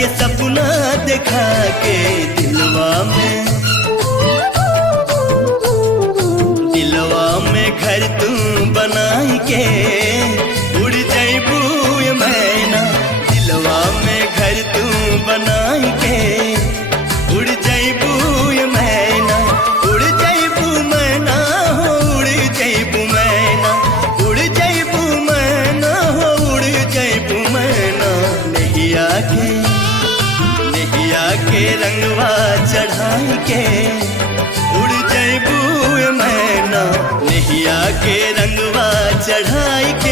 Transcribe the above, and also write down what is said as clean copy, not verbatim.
के सपना देखा के दिलवा में घर तू बनाई के उड़ जैबू मैना। दिलवा में घर तू बनाई के उड़ जैबू मैना। उड़ जैबू मैना हो उड़ जैबू मैना। उड़ जैबू मैना हो उड़ जैबू मैना। नैया के रंगवा चढ़ाई के उड़ जैबू मैना। नैया के रंगवा चढ़ाई के